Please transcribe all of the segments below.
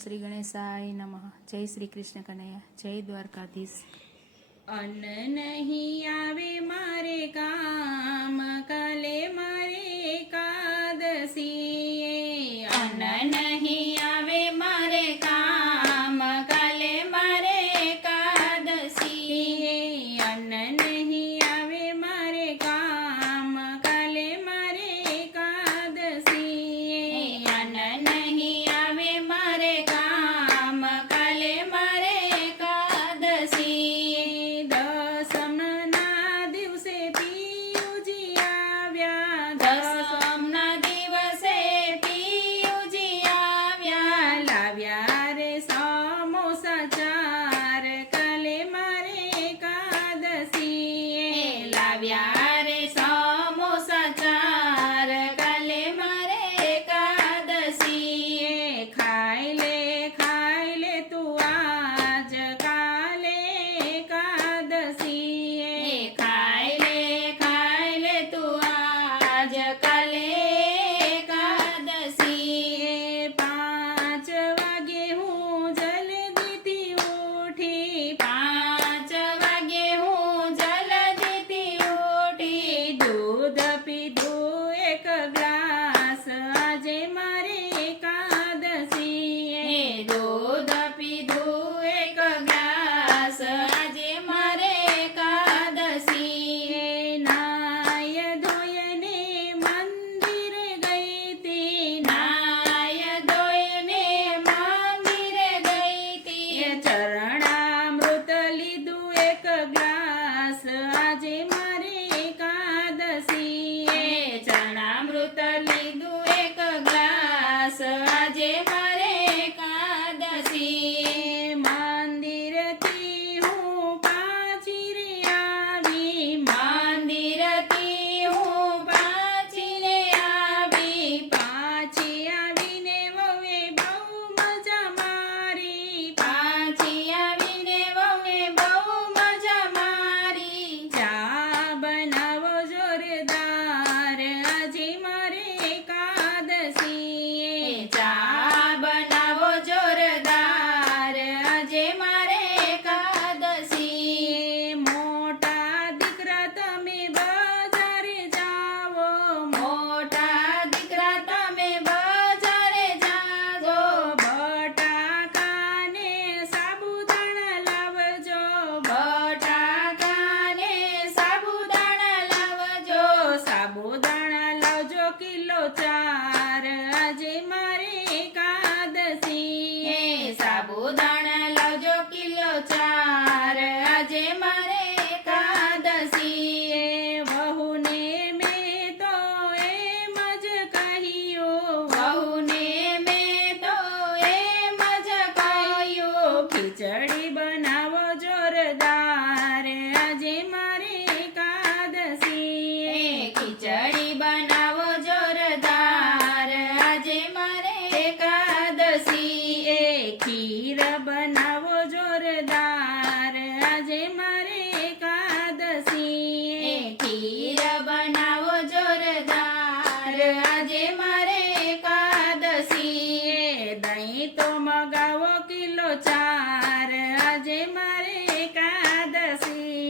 શ્રી ગણેશાય નમઃ. જય શ્રી કૃષ્ણ કનૈયા. જય દ્વારકાધીશ. અન્ન નહીં આવે મારે કામ, કાલે મારે એકાદશી. અન્ન નહીં આવે મારે કામ, કાલે મારે એકાદશી. અન્ન નહીં આવે મારે કામ, કાલે મારે એકાદશી. અન્ન નહીં આવે મારે કામ, કાલે મારે એકાદશી. દસમના દિવસે પિયુજી આવ્યા, દસમના દિવસે પિયુજી આવ્યા. લાવ્યા રે સમોસા ચાર, કાલે મારે એકાદશી. લાવ્યા રે સમોસા ચાર, કાલે મારે એકાદશી. ખાઈ લે તું આજ, કાલે એકાદશી. ખાઈ લે તું આજ, કાલે એકાદશી. 5 વાગે હું જલ્દીથી ઉઠી, 5 વાગે હું જલ્દીથી ઉઠી. દૂધ પીધું એક ગ્લાસ, આજે મારે એકાદશી. દૂધ પીધું એક ગ્લાસ, આજે મારે એકાદશી. નાય ધોયને મંદિરે ગઈ તી, નાય ધોયને મંદિરે ગઈ તી. ચરણામૃત લીધું એક ગ્લાસ, આજે મારે એકાદશી. ચરણામૃત લીધું એક ગ્લાસ, આજે મારે એકાદશી. મંદિરથી હું પાછી રે આવી, મંદિરથી હું પાછી રે આવી. પાછી આવીને વહુએ બહુ મજા મારી, પાછી આવીને વહુએ બહુ મજા મારી. ચા બનાવો જોરદાર, આજે મારે એકાદશી. ચા બનાવો જોરદાર, આજે મારે એકાદશી. મોટા દીકરા તમે બજારે જાવો, મોટા દીકરા તમે બજારે જાજો. બટાકાને સાબુદાણા લાવજો, બટાકાને સાબુદાણા લાવજો. સાબુદાણા લાવજો કિલો 4, આજે મારે એકાદશી. સાબુદાણા લાવજો કિલો 4, આજે મારે એકાદશી. વહુને મેં તો એમ જ કહ્યું, વહુને મેં તો એમ જ કહ્યું. ખીચડી બનાવો જોરદાર, આજે મારે એકાદશી. ખીચડી બનાવો જોરદાર, આજે મારે એકાદશી. ખીર બનાવો જોરદાર, આજે મારે એકાદશી. ખીર બનાવો જોરદાર, આજે મારે એકાદશી. દહીં તો મગાવો કિલો 4, આજે મારે એકાદશી.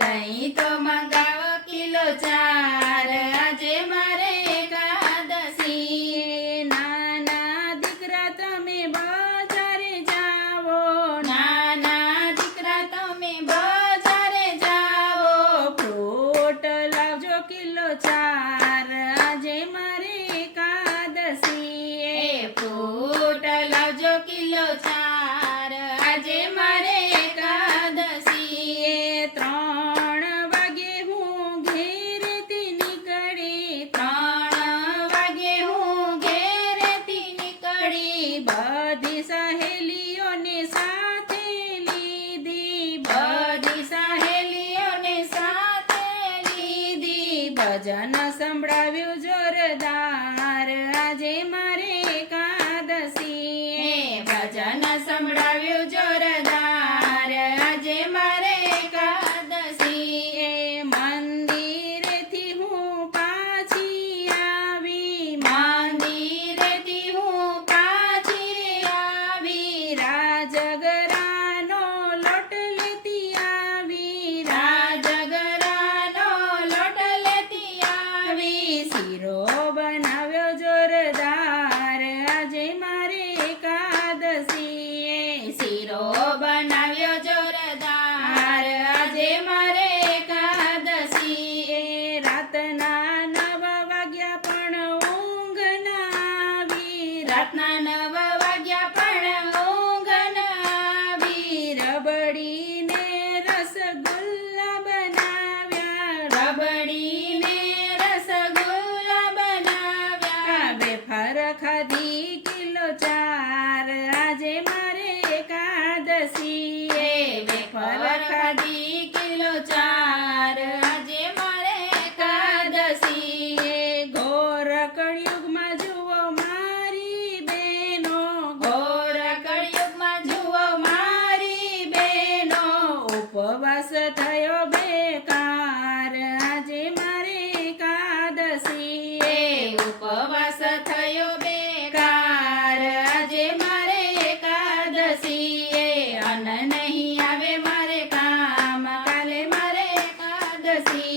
દહીં તો મગાવો કિલો 4, આજે મારે એકાદશી. નાના દીકરા તમે બજારે જાવો, નાના દીકરા તમે બજારે જાવો. ફ્રૂટ લાવજો કિલો 4, આજે મારે એકાદશી. ફ્રૂટ લાવજો કિલો 4, આજે મારે એકાદશી. 3 વાગે હું ઘેરેથી નીકળી, 3 વાગે હું ઘેરેથી નીકળી. બધી સહેલીઓને સાથે લીધી, બધી સહેલીઓને સાથે લીધી. ભજન સંભળાવ્યું જોરદાર, આજે મારે એકાદશી. ભજન સંભળાવ્યું જોરદાર, આજે મારે એકાદશી. મંદિરેથી હું પાછી આવી, મંદિરેથી હું પાછી રે આવી. રાતના 9 વાગ્યા પણ ઊંઘ ન આવી. રબડીને રસગુલ્લા બનાવ્યા, રબડીને રસગુલ્લા બનાવ્યા. વેફર ખાધી કિલો 4, આજે મારે એકાદશી. વેફર ખાધી કિલો 4, આજે મારે એકાદશી. ઘોર કળિયુગમાં જુઓ મારી બહેનો, ઘોર કળિયુગમાં જુઓ મારી બહેનો. ઉપવાસ થયો બેકાર, આજે મારે એકાદશી. ઉપવાસ થયો બેકાર, આજે મારે એકાદશી. અન્ન નહીં આવે મારે કામ, કાલે મારે એકાદશી.